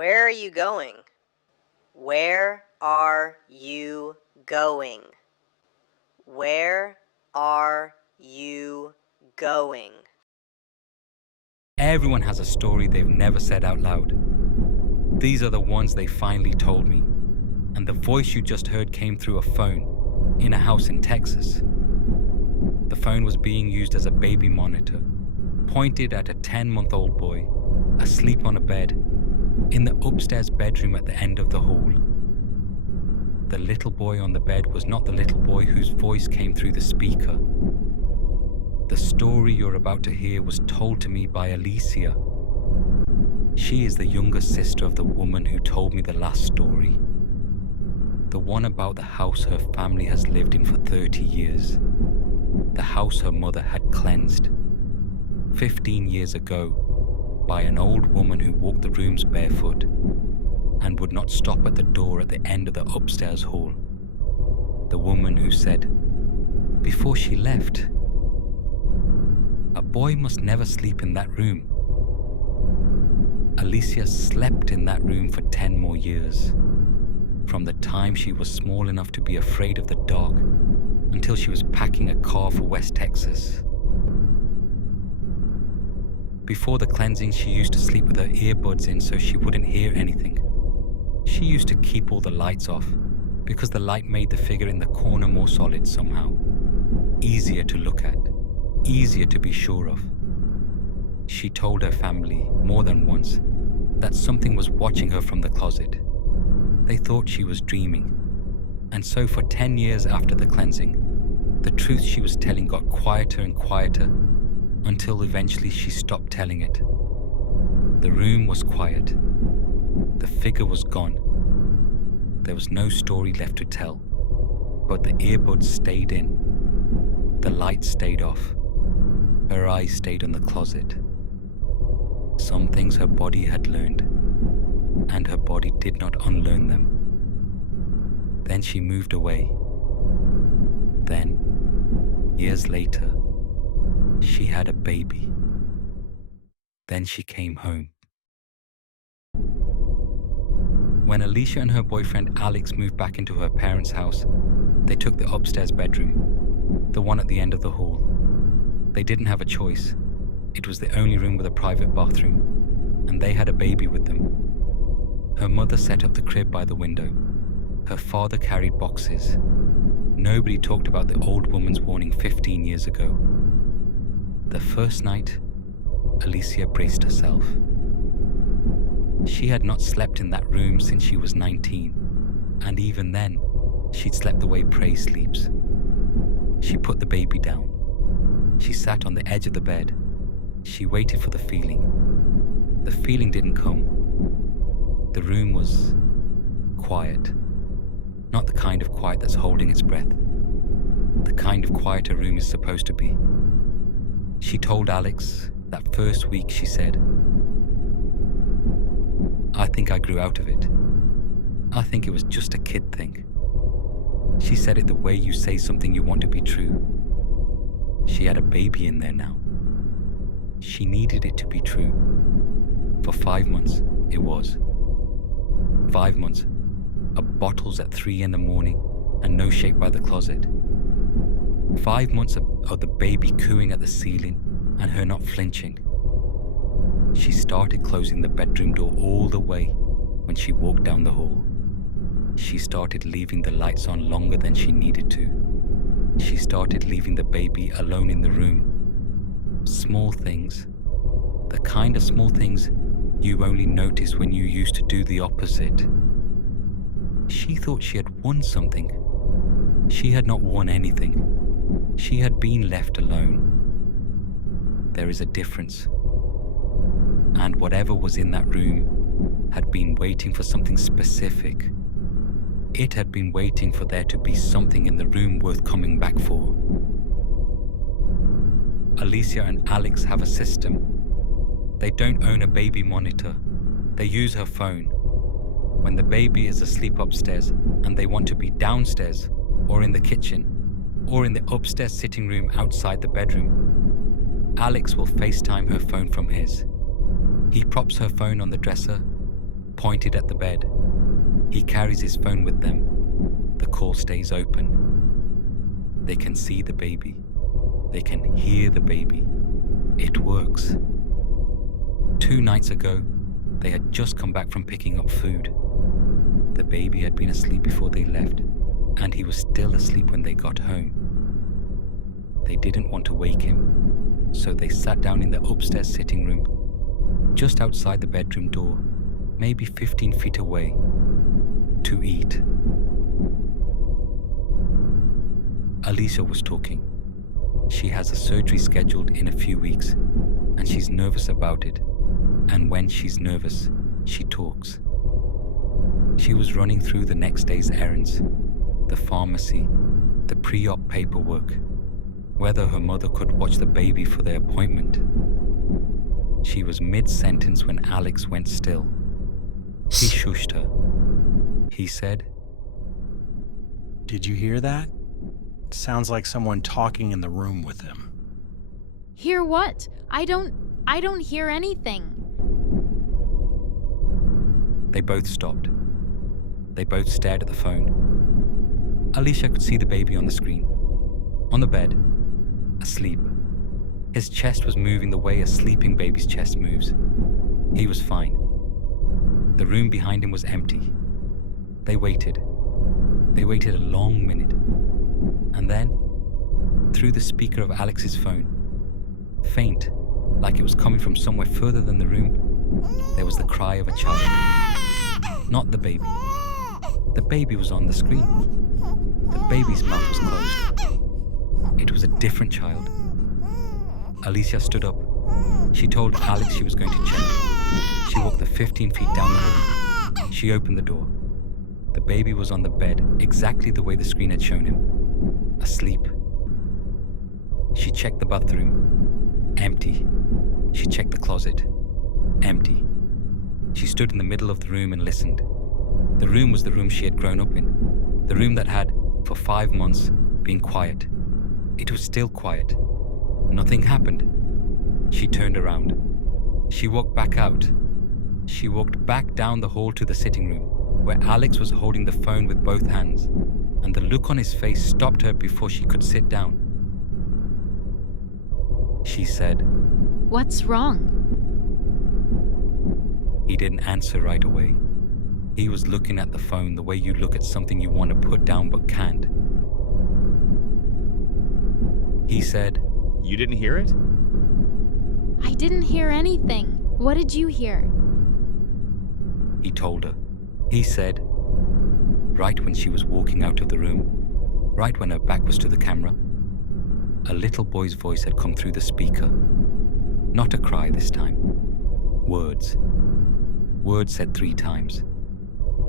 Where are you going? Where are you going? Where are you going? Everyone has a story they've never said out loud. These are the ones they finally told me. And the voice you just heard came through a phone in a house in Texas. The phone was being used as a baby monitor, pointed at a 10-month-old boy, asleep on a bed, in the upstairs bedroom at the end of the hall. The little boy on the bed was not the little boy whose voice came through the speaker. The story you're about to hear was told to me by Alicia. She is the younger sister of the woman who told me the last story. The one about the house her family has lived in for 30 years. The house her mother had cleansed 15 years ago by an old woman who walked the rooms barefoot and would not stop at the door at the end of the upstairs hall. The woman who said, before she left, a boy must never sleep in that room. Alicia slept in that room for 10 more years, from the time she was small enough to be afraid of the dark until she was packing a car for West Texas. Before the cleansing, she used to sleep with her earbuds in so she wouldn't hear anything. She used to keep all the lights off because the light made the figure in the corner more solid somehow, easier to look at, easier to be sure of. She told her family more than once that something was watching her from the closet. They thought she was dreaming. And so for 10 years after the cleansing, the truth she was telling got quieter and quieter until eventually she stopped telling it. The room was quiet. The figure was gone. There was no story left to tell, but the earbuds stayed in. The light stayed off. Her eyes stayed on the closet. Some things her body had learned, and her body did not unlearn them. Then she moved away. Then, years later, she had a baby. Then she came home. When Alicia and her boyfriend Alex moved back into her parents' house, they took the upstairs bedroom, the one at the end of the hall. They didn't have a choice. It was the only room with a private bathroom, and they had a baby with them. Her mother set up the crib by the window. Her father carried boxes. Nobody talked about the old woman's warning 15 years ago. The first night, Alicia braced herself. She had not slept in that room since she was 19, and even then, she'd slept the way prey sleeps. She put the baby down. She sat on the edge of the bed. She waited for the feeling. The feeling didn't come. The room was quiet. Not the kind of quiet that's holding its breath. The kind of quiet a room is supposed to be. She told Alex that first week, she said, I think I grew out of it. I think it was just a kid thing. She said it the way you say something you want to be true. She had a baby in there now. She needed it to be true. For 5 months, it was. 5 months, of bottles at 3 in the morning and no shake by the closet. 5 months of the baby cooing at the ceiling and her not flinching. She started closing the bedroom door all the way when she walked down the hall. She started leaving the lights on longer than she needed to. She started leaving the baby alone in the room. Small things. The kind of small things you only notice when you used to do the opposite. She thought she had won something. She had not won anything. She had been left alone. There is a difference. And whatever was in that room had been waiting for something specific. It had been waiting for there to be something in the room worth coming back for. Alicia and Alex have a system. They don't own a baby monitor. They use her phone. When the baby is asleep upstairs and they want to be downstairs or in the kitchen or in the upstairs sitting room outside the bedroom, Alex will FaceTime her phone from his. He props her phone on the dresser, pointed at the bed. He carries his phone with them. The call stays open. They can see the baby. They can hear the baby. It works. 2 nights ago, they had just come back from picking up food. The baby had been asleep before they left, and he was still asleep when they got home. They didn't want to wake him, so they sat down in the upstairs sitting room, just outside the bedroom door, maybe 15 feet away, to eat. Alicia was talking. She has a surgery scheduled in a few weeks, and she's nervous about it. And when she's nervous, she talks. She was running through the next day's errands, the pharmacy, the pre-op paperwork, whether her mother could watch the baby for their appointment. She was mid-sentence when Alex went still. He shushed her. He said, "Did you hear that? It sounds like someone talking in the room with him." Hear what? I don't hear anything. They both stopped. They both stared at the phone. Alicia could see the baby on the screen, on the bed, asleep. His chest was moving the way a sleeping baby's chest moves. He was fine. The room behind him was empty. They waited. They waited a long minute. And then, through the speaker of Alex's phone, faint, like it was coming from somewhere further than the room, there was the cry of a child. Not the baby. The baby was on the screen. The baby's mouth was closed. It was a different child. Alicia stood up. She told Alex she was going to check. She walked the 15 feet down the hall. She opened the door. The baby was on the bed exactly the way the screen had shown him, asleep. She checked the bathroom. Empty. She checked the closet. Empty. She stood in the middle of the room and listened. The room was the room she had grown up in. The room that had, for 5 months, been quiet. It was still quiet. Nothing happened. She turned around. She walked back out. She walked back down the hall to the sitting room, where Alex was holding the phone with both hands, and the look on his face stopped her before she could sit down. She said, What's wrong? He didn't answer right away. He was looking at the phone the way you look at something you want to put down but can't. He said, "You didn't hear it?" I didn't hear anything. What did you hear? He told her. He said, right when she was walking out of the room, right when her back was to the camera, a little boy's voice had come through the speaker. Not a cry this time. Words. Words said 3 times.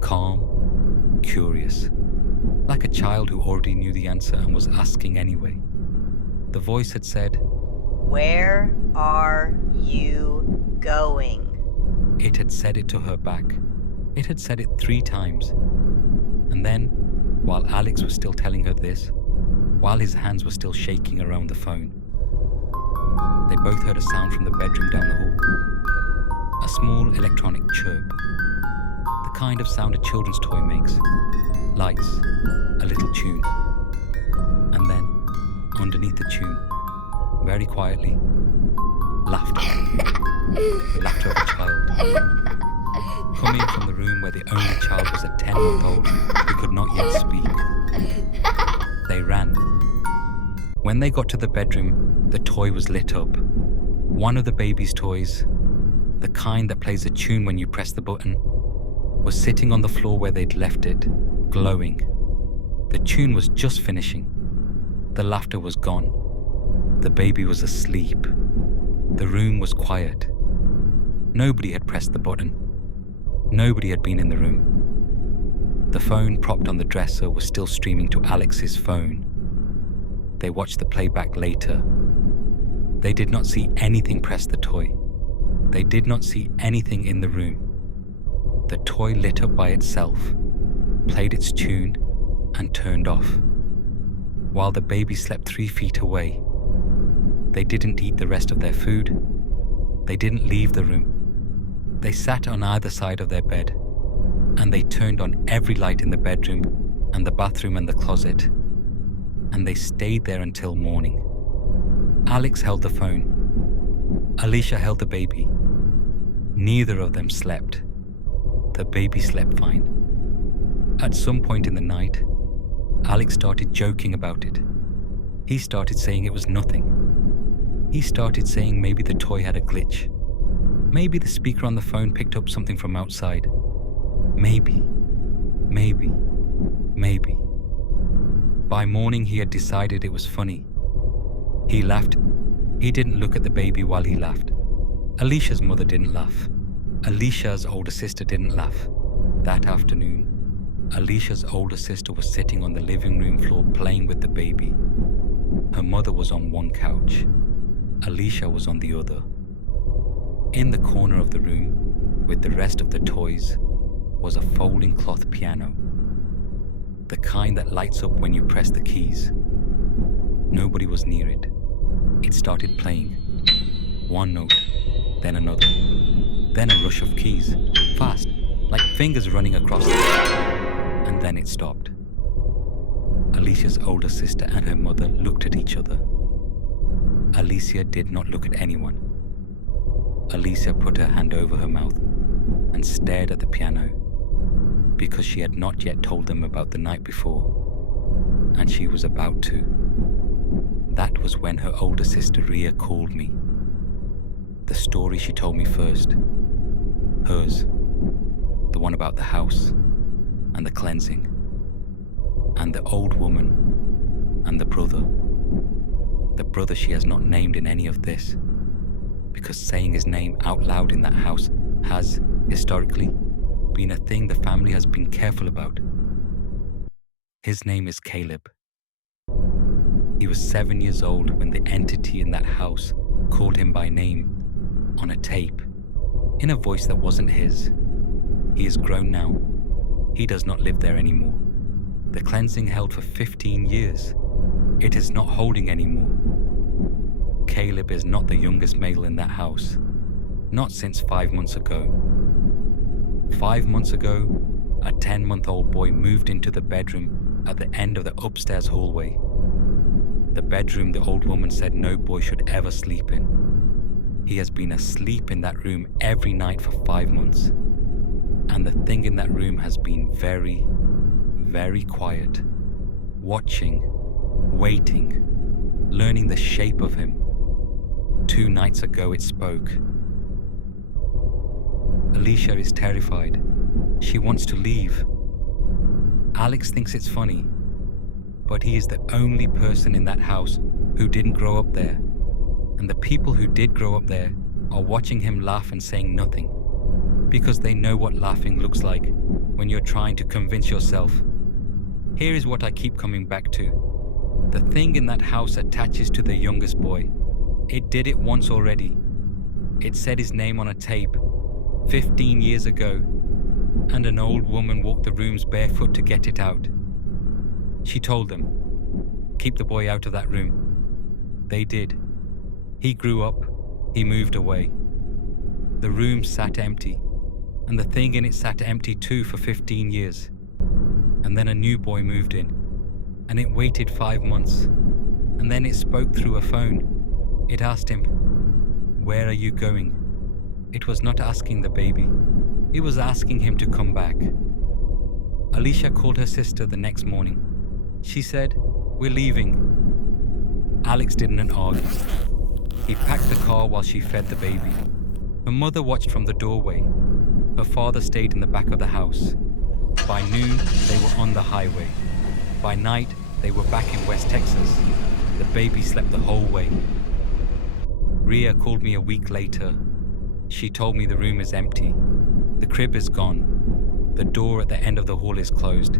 Calm, curious, like a child who already knew the answer and was asking anyway. The voice had said, Where are you going? It had said it to her back. It had said it 3 times. And then, while Alex was still telling her this, while his hands were still shaking around the phone, they both heard a sound from the bedroom down the hall. A small electronic chirp. The kind of sound a children's toy makes. Lights, a little tune. And then, underneath the tune, very quietly, laughter. The laughter of a child. Coming from the room where the only child was a 10-month-old who could not yet speak. They ran. When they got to the bedroom, the toy was lit up. One of the baby's toys, the kind that plays a tune when you press the button, was sitting on the floor where they'd left it, glowing. The tune was just finishing. The laughter was gone. The baby was asleep. The room was quiet. Nobody had pressed the button. Nobody had been in the room. The phone propped on the dresser was still streaming to Alex's phone. They watched the playback later. They did not see anything press the toy. They did not see anything in the room. The toy lit up by itself, played its tune, and turned off. While the baby slept 3 feet away. They didn't eat the rest of their food. They didn't leave the room. They sat on either side of their bed, and they turned on every light in the bedroom and the bathroom and the closet, and they stayed there until morning. Alex held the phone. Alicia held the baby. Neither of them slept. The baby slept fine. At some point in the night, Alex started joking about it. He started saying it was nothing. He started saying maybe the toy had a glitch. Maybe the speaker on the phone picked up something from outside. Maybe. By morning, he had decided it was funny. He laughed. He didn't look at the baby while he laughed. Alicia's mother didn't laugh. Alicia's older sister didn't laugh. That afternoon, Alicia's older sister was sitting on the living room floor playing with the baby. Her mother was on one couch. Alicia was on the other. In the corner of the room, with the rest of the toys, was a folding cloth piano. The kind that lights up when you press the keys. Nobody was near it. It started playing. One note, then another. Then a rush of keys, fast, like fingers running across the and then it stopped. Alicia's older sister and her mother looked at each other. Alicia did not look at anyone. Alicia put her hand over her mouth and stared at the piano because she had not yet told them about the night before, and she was about to. That was when her older sister Ria called me. The story she told me first. Hers. The one about the house and the cleansing and the old woman and the brother. The brother she has not named in any of this, because saying his name out loud in that house has, historically, been a thing the family has been careful about. His name is Caleb. He was 7 years old when the entity in that house called him by name, on a tape, in a voice that wasn't his. He is grown now. He does not live there anymore. The cleansing held for 15 years. It is not holding anymore. Caleb is not the youngest male in that house. Not since 5 months ago. 5 months ago, a 10-month-old boy moved into the bedroom at the end of the upstairs hallway. The bedroom the old woman said no boy should ever sleep in. He has been asleep in that room every night for 5 months. And the thing in that room has been very, very quiet. Watching, waiting, learning the shape of him. 2 nights ago it spoke. Alicia is terrified. She wants to leave. Alex thinks it's funny, but he is the only person in that house who didn't grow up there. And the people who did grow up there are watching him laugh and saying nothing, because they know what laughing looks like when you're trying to convince yourself. Here is what I keep coming back to. The thing in that house attaches to the youngest boy. It did it once already. It said his name on a tape 15 years ago, and an old woman walked the rooms barefoot to get it out. She told them, keep the boy out of that room. They did. He grew up. He moved away. The room sat empty, and the thing in it sat empty too for 15 years. And then a new boy moved in, and it waited 5 months, and then it spoke through a phone. It asked him, where are you going? It was not asking the baby. It was asking him to come back. Alicia called her sister the next morning. She said, we're leaving. Alex didn't argue. He packed the car while she fed the baby. Her mother watched from the doorway. Her father stayed in the back of the house. By noon, they were on the highway. By night, they were back in West Texas. The baby slept the whole way. Ria called me a week later. She told me the room is empty. The crib is gone. The door at the end of the hall is closed.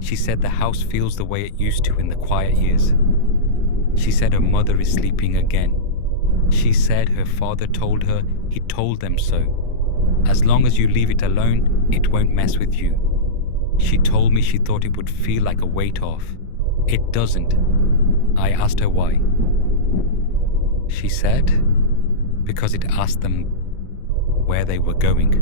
She said the house feels the way it used to in the quiet years. She said her mother is sleeping again. She said her father told her he told them so. As long as you leave it alone, it won't mess with you. She told me she thought it would feel like a weight off. It doesn't. I asked her why. She said, because it asked them where they were going.